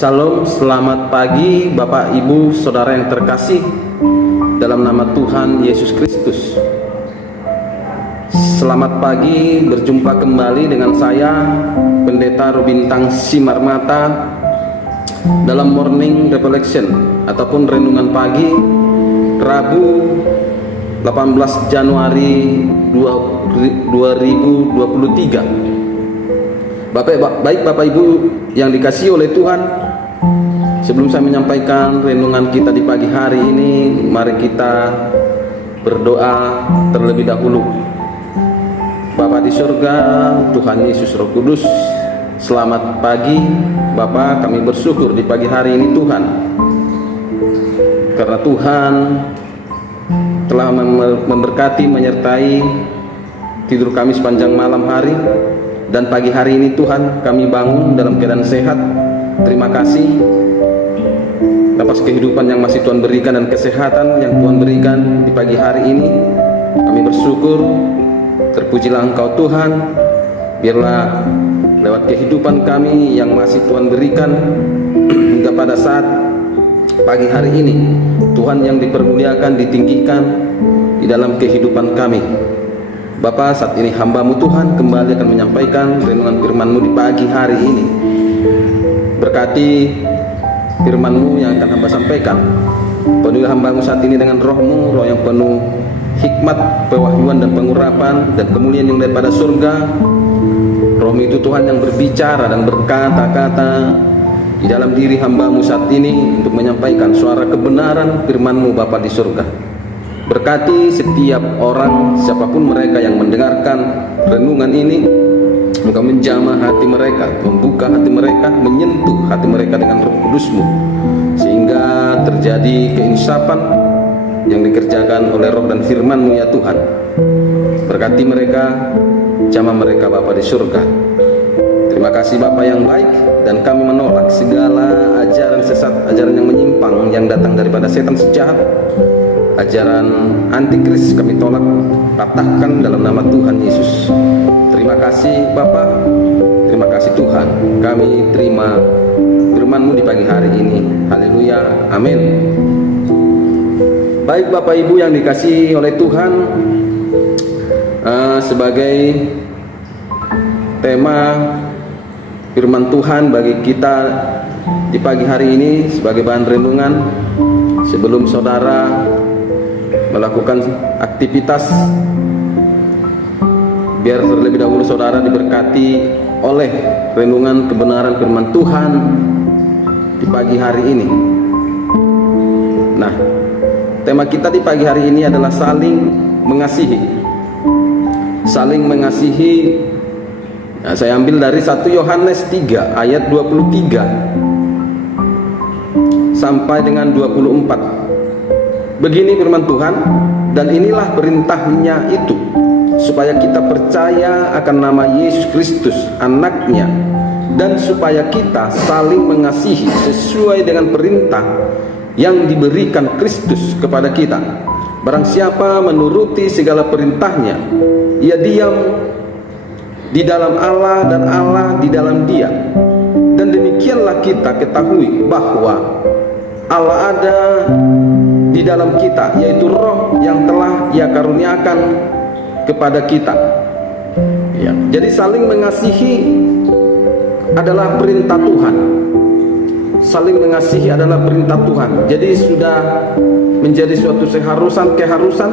Salam, selamat pagi Bapak, Ibu, Saudara yang terkasih dalam nama Tuhan Yesus Kristus. Selamat pagi, berjumpa kembali dengan saya Pendeta Rubintang Simarmata dalam Morning Reflection ataupun Renungan Pagi Rabu 18 Januari 2023. Baik Bapak Ibu yang dikasihi oleh Tuhan, sebelum saya menyampaikan renungan kita di pagi hari ini, mari kita berdoa terlebih dahulu. Bapa di surga, Tuhan Yesus Roh Kudus, selamat pagi Bapa. Kami bersyukur di pagi hari ini Tuhan, karena Tuhan telah memberkati, menyertai tidur kami sepanjang malam hari. Dan pagi hari ini Tuhan, kami bangun dalam keadaan sehat. Terima kasih atas kehidupan yang masih Tuhan berikan dan kesehatan yang Tuhan berikan di pagi hari ini. Kami bersyukur, terpujilah Engkau Tuhan. Biarlah lewat kehidupan kami yang masih Tuhan berikan hingga pada saat pagi hari ini, Tuhan yang dipermuliakan, ditinggikan di dalam kehidupan kami. Bapa, saat ini hamba-Mu Tuhan kembali akan menyampaikan renungan firman-Mu di pagi hari ini. Berkati firman-Mu yang akan hamba sampaikan. Penuhi hamba-Mu saat ini dengan Roh-Mu, Roh yang penuh hikmat, pewahyuan dan pengurapan dan kemuliaan yang daripada surga. Roh-Mu itu Tuhan yang berbicara dan berkata-kata di dalam diri hamba-Mu saat ini untuk menyampaikan suara kebenaran firman-Mu Bapa di surga. Berkati setiap orang, siapapun mereka yang mendengarkan renungan ini, Engkau menjamah hati mereka, membuka hati mereka, menyentuh hati mereka dengan Roh Kudus-Mu, sehingga terjadi keinsapan yang dikerjakan oleh Roh dan firman-Mu ya Tuhan. Berkati mereka, jamah mereka Bapa di surga. Terima kasih Bapa yang baik, dan kami menolak segala ajaran sesat, ajaran yang menyimpang yang datang daripada setan sejahat. Ajaran antikris kami tolak, patahkan dalam nama Tuhan Yesus. Terima kasih Bapa, terima kasih Tuhan. Kami terima firman-Mu di pagi hari ini. Haleluya, amin. Baik Bapak Ibu yang dikasihi oleh Tuhan, sebagai tema firman Tuhan bagi kita di pagi hari ini sebagai bahan renungan, sebelum saudara melakukan aktivitas, biar terlebih dahulu saudara diberkati oleh renungan kebenaran firman Tuhan di pagi hari ini. Nah, tema kita di pagi hari ini adalah saling mengasihi. Saling mengasihi. Nah, saya ambil dari 1 Yohanes 3 ayat 23 sampai dengan 24. Begini firman Tuhan, dan inilah perintahnya itu, supaya kita percaya akan nama Yesus Kristus, Anaknya, dan supaya kita saling mengasihi sesuai dengan perintah yang diberikan Kristus kepada kita. Barang siapa menuruti segala perintahnya, ia diam di dalam Allah dan Allah di dalam dia. Dan demikianlah kita ketahui bahwa Allah ada di dalam kita, yaitu Roh yang telah Ia karuniakan kepada kita. Ya, jadi saling mengasihi adalah perintah Tuhan. Saling mengasihi adalah perintah Tuhan. Jadi sudah menjadi suatu keharusan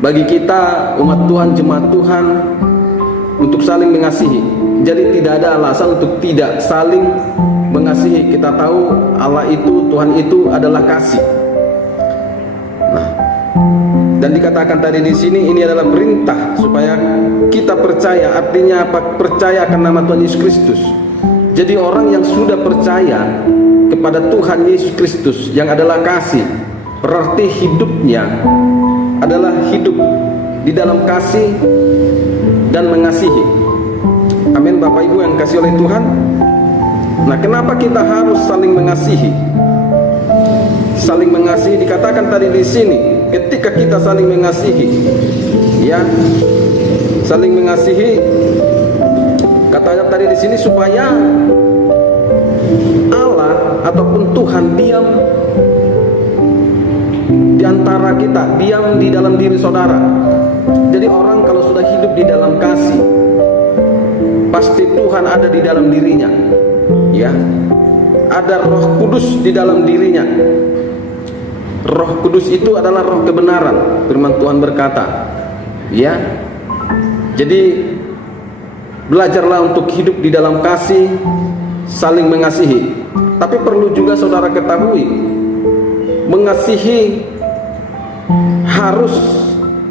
bagi kita umat Tuhan, jemaat Tuhan, untuk saling mengasihi. Jadi tidak ada alasan untuk tidak saling mengasihi. Kita tahu Allah itu, Tuhan itu adalah kasih. Nah, dan dikatakan tadi di sini ini adalah perintah supaya kita percaya. Artinya apa? Percaya akan nama Tuhan Yesus Kristus. Jadi orang yang sudah percaya kepada Tuhan Yesus Kristus yang adalah kasih, berarti hidupnya adalah hidup di dalam kasih dan mengasihi. Amin Bapak Ibu yang kasih oleh Tuhan. Nah, kenapa kita harus saling mengasihi? Saling mengasihi dikatakan tadi di sini, ketika kita saling mengasihi, ya, saling mengasihi, katanya tadi di sini supaya ataupun Tuhan diam di antara kita, diam di dalam diri saudara. Jadi orang kalau sudah hidup di dalam kasih, pasti Tuhan ada di dalam dirinya. Ya, ada Roh Kudus di dalam dirinya. Roh Kudus itu adalah roh kebenaran. Firman Tuhan berkata, ya. Jadi belajarlah untuk hidup di dalam kasih, saling mengasihi. Tapi perlu juga saudara ketahui, mengasihi harus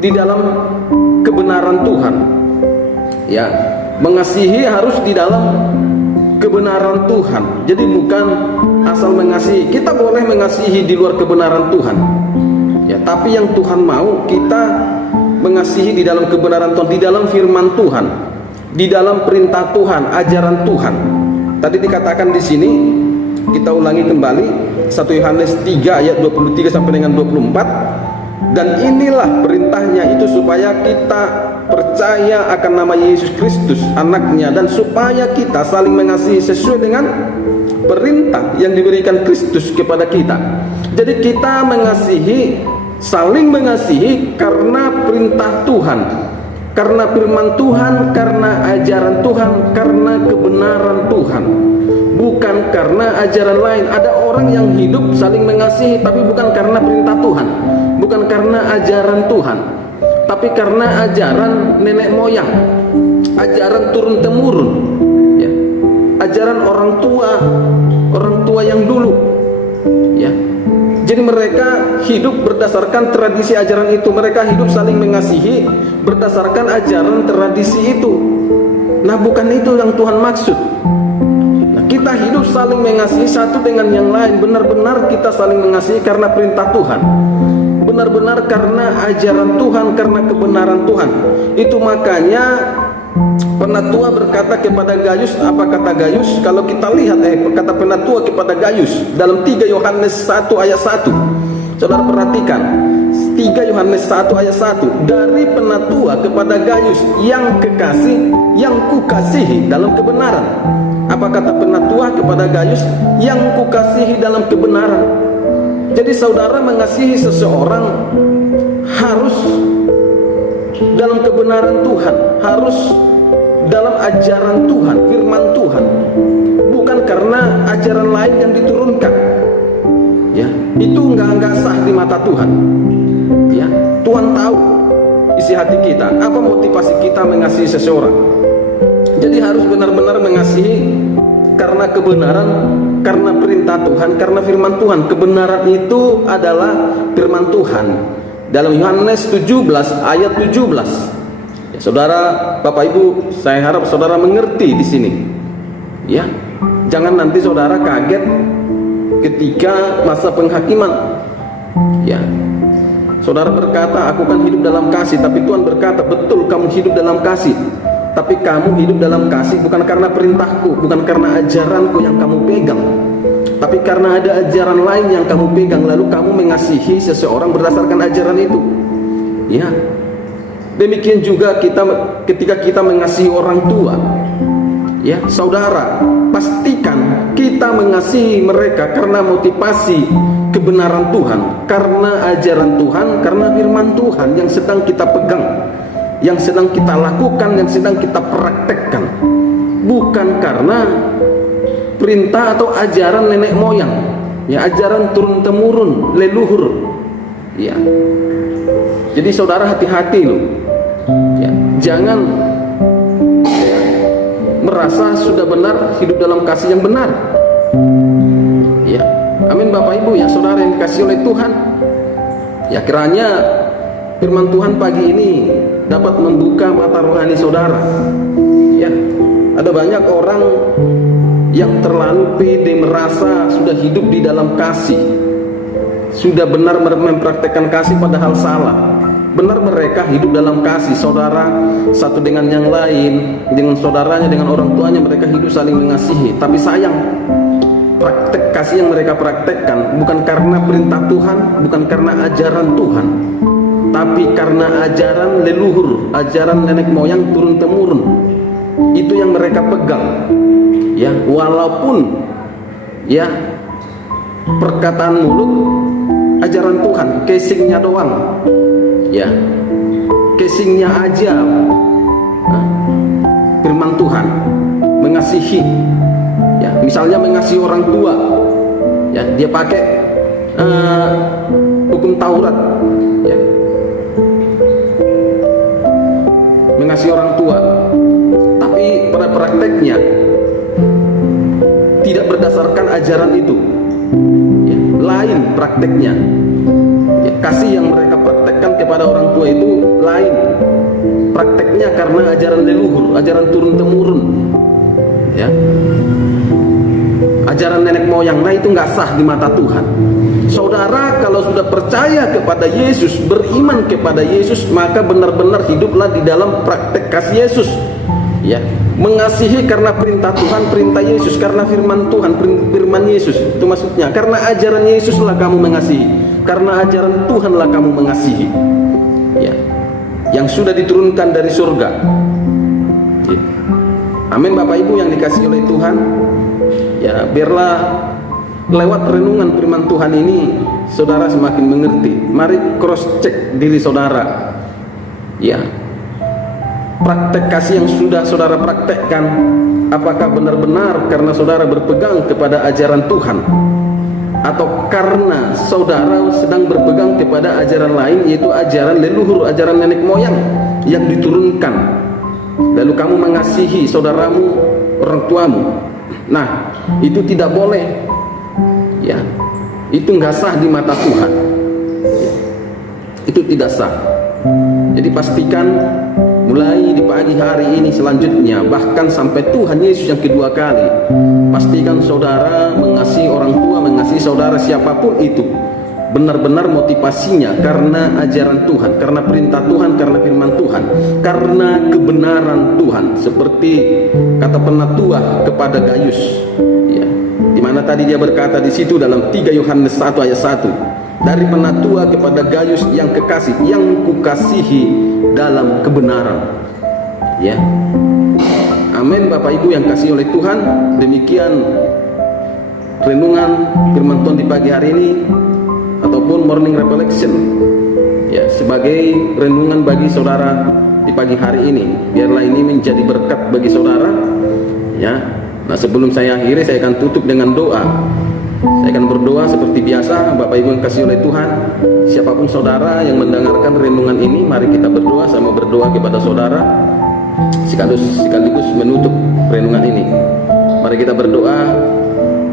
di dalam kebenaran Tuhan. Ya, mengasihi harus di dalam kebenaran Tuhan. Jadi bukan asal mengasihi. Kita boleh mengasihi di luar kebenaran Tuhan. Ya, tapi yang Tuhan mau kita mengasihi di dalam kebenaran Tuhan, di dalam firman Tuhan, di dalam perintah Tuhan, ajaran Tuhan. Tadi dikatakan di sini, kita ulangi kembali 1 Yohanes 3 ayat 23 sampai dengan 24. Dan inilah perintahnya itu supaya kita percaya akan nama Yesus Kristus anaknya, dan supaya kita saling mengasihi sesuai dengan perintah yang diberikan Kristus kepada kita. Jadi kita mengasihi, saling mengasihi karena perintah Tuhan, karena firman Tuhan, karena ajaran Tuhan, karena kebenaran Tuhan, bukan karena ajaran lain. Ada orang yang hidup saling mengasihi tapi bukan karena perintah Tuhan, bukan karena ajaran Tuhan, tapi karena ajaran nenek moyang, ajaran turun temurun, ya, ajaran orang tua yang dulu, ya. Jadi mereka hidup berdasarkan tradisi ajaran itu. Mereka hidup saling mengasihi berdasarkan ajaran tradisi itu. Nah, bukan itu yang Tuhan maksud. Nah, kita hidup saling mengasihi satu dengan yang lain. Benar-benar kita saling mengasihi karena perintah Tuhan, benar-benar karena ajaran Tuhan, karena kebenaran Tuhan. Itu makanya penatua berkata kepada Gayus, apa kata Gayus? Kalau kita lihat kata penatua kepada Gayus dalam 3 Yohanes 1 ayat 1. Saudara perhatikan 3 Yohanes 1 ayat 1. Dari penatua kepada Gayus yang kekasih, yang kukasihi dalam kebenaran. Apa kata penatua kepada Gayus? Yang kukasihi dalam kebenaran. Jadi saudara mengasihi seseorang harus dalam kebenaran Tuhan, harus dalam ajaran Tuhan, firman Tuhan, bukan karena ajaran lain yang diturunkan. Ya, itu enggak sah di mata Tuhan. Ya, Tuhan tahu isi hati kita, apa motivasi kita mengasihi seseorang. Jadi harus benar-benar mengasihi karena kebenaran, karena perintah Tuhan, karena firman Tuhan. Kebenaran itu adalah firman Tuhan. Dalam Yohanes 17 ayat 17. Ya, saudara, Bapak Ibu, saya harap saudara mengerti di sini. Ya, jangan nanti saudara kaget ketika masa penghakiman. Ya, saudara berkata, aku kan hidup dalam kasih. Tapi Tuhan berkata, betul kamu hidup dalam kasih, tapi kamu hidup dalam kasih bukan karena perintahku, bukan karena ajaranku yang kamu pegang, tapi karena ada ajaran lain yang kamu pegang. Lalu kamu mengasihi seseorang berdasarkan ajaran itu. Ya, demikian juga ketika kita mengasihi orang tua. Ya, saudara, pastikan kita mengasihi mereka karena motivasi kebenaran Tuhan, karena ajaran Tuhan, karena firman Tuhan yang sedang kita pegang, yang sedang kita lakukan, yang sedang kita praktekkan, bukan karena perintah atau ajaran nenek moyang, ya, ajaran turun temurun leluhur. Ya, jadi saudara hati-hati loh. Ya, jangan merasa sudah benar, hidup dalam kasih yang benar. Ya, amin Bapak Ibu, ya saudara yang dikasihi oleh Tuhan. Ya, kiranya firman Tuhan pagi ini dapat membuka mata rohani saudara. Ya, ada banyak orang yang terlalu pede merasa sudah hidup di dalam kasih, sudah benar mempraktekkan kasih, padahal salah. Benar mereka hidup dalam kasih, saudara, satu dengan yang lain, dengan saudaranya, dengan orang tuanya, mereka hidup saling mengasihi. Tapi sayang, praktek kasih yang mereka praktekkan bukan karena perintah Tuhan, bukan karena ajaran Tuhan, tapi karena ajaran leluhur, ajaran nenek moyang turun temurun. Itu yang mereka pegang. Ya, walaupun ya perkataan mulut, ajaran Tuhan, casingnya doang, ya, casingnya aja, firman Tuhan, mengasihi, ya, misalnya mengasihi orang tua, ya, dia pakai hukum Taurat, ya, mengasihi orang tua, tapi pada prakteknya tidak berdasarkan ajaran itu, ya, lain prakteknya, ya, kasih yang mereka praktekkan kepada orang tua itu lain prakteknya karena ajaran leluhur, ajaran turun temurun, ya, ajaran nenek moyang. Nah, itu nggak sah di mata Tuhan. Saudara kalau sudah percaya kepada Yesus, beriman kepada Yesus, maka benar-benar hiduplah di dalam praktek kasih Yesus, ya, mengasihi karena perintah Tuhan, perintah Yesus, karena firman Tuhan, firman Yesus, itu maksudnya. Karena ajaran Yesuslah kamu mengasihi, karena ajaran Tuhanlah kamu mengasihi, ya, yang sudah diturunkan dari surga, ya. Amin Bapak Ibu yang dikasihi oleh Tuhan, ya, biarlah lewat renungan firman Tuhan ini saudara semakin mengerti. Mari cross check diri saudara, ya, praktek kasih yang sudah saudara praktekkan, apakah benar-benar karena saudara berpegang kepada ajaran Tuhan, atau karena saudara sedang berpegang kepada ajaran lain, yaitu ajaran leluhur, ajaran nenek moyang yang diturunkan, lalu kamu mengasihi saudaramu, orang tuamu. Nah, itu tidak boleh, ya, itu nggak sah di mata Tuhan, ya, itu tidak sah. Jadi pastikan mulai di pagi hari ini selanjutnya, bahkan sampai Tuhan Yesus yang kedua kali, pastikan saudara mengasihi orang tua, mengasihi saudara siapapun itu, benar-benar motivasinya karena ajaran Tuhan, karena perintah Tuhan, karena firman Tuhan, karena kebenaran Tuhan. Seperti kata penatua kepada Gayus, ya, dimana tadi dia berkata di situ dalam 3 Yohanes 1 ayat 1, dari penatua kepada Gayus yang kekasih, yang kukasihi dalam kebenaran, ya. Amin Bapak Ibu yang kasih oleh Tuhan. Demikian renungan firman Tuhan di pagi hari ini, ataupun morning reflection, ya, sebagai renungan bagi saudara di pagi hari ini. Biarlah ini menjadi berkat bagi saudara, ya. Nah, sebelum saya akhiri, saya akan tutup dengan doa. Saya akan berdoa seperti biasa. Bapak Ibu yang kasih oleh Tuhan, siapapun saudara yang mendengarkan renungan ini, mari kita berdoa. Saya mau berdoa kepada saudara sekaligus menutup renungan ini. Mari kita berdoa.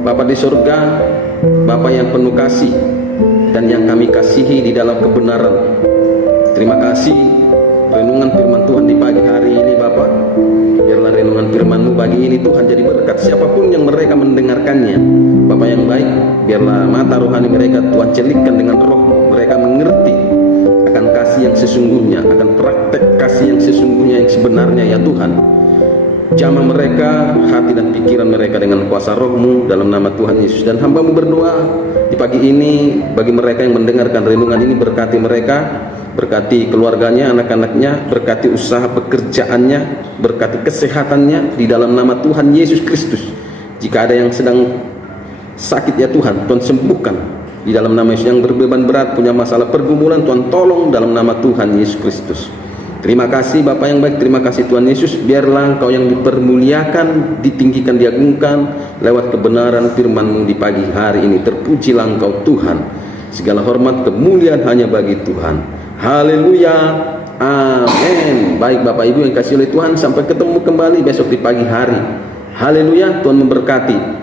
Bapa di surga, Bapa yang penuh kasih dan yang kami kasihi di dalam kebenaran, terima kasih renungan firman Tuhan di pagi hari ini Bapa. Biarlah renungan firman-Mu bagi ini Tuhan jadi berkat siapapun yang mereka mendengarkannya. Bapa yang baik, biarlah mata rohani mereka Tuhan celikkan dengan roh, mereka mengerti akan kasih yang sesungguhnya, akan praktek kasih yang sesungguhnya, yang sebenarnya, ya Tuhan. Jamah mereka, hati dan pikiran mereka dengan kuasa roh-Mu dalam nama Tuhan Yesus. Dan hamba-Mu berdoa di pagi ini bagi mereka yang mendengarkan renungan ini, berkati mereka, berkati keluarganya, anak-anaknya, berkati usaha pekerjaannya, berkati kesehatannya di dalam nama Tuhan Yesus Kristus. Jika ada yang sedang sakit, ya Tuhan, Tuhan sembuhkan di dalam nama Yesus. Yang berbeban berat, punya masalah pergumulan, Tuhan tolong dalam nama Tuhan Yesus Kristus. Terima kasih Bapa yang baik, terima kasih Tuhan Yesus. Biarlah Engkau yang dipermuliakan, ditinggikan, diagungkan lewat kebenaran firman-Mu di pagi hari ini. Terpujilah Engkau Tuhan. Segala hormat kemuliaan hanya bagi Tuhan. Haleluya, amin. Baik Bapak Ibu yang kasih oleh Tuhan, sampai ketemu kembali besok di pagi hari. Haleluya, Tuhan memberkati.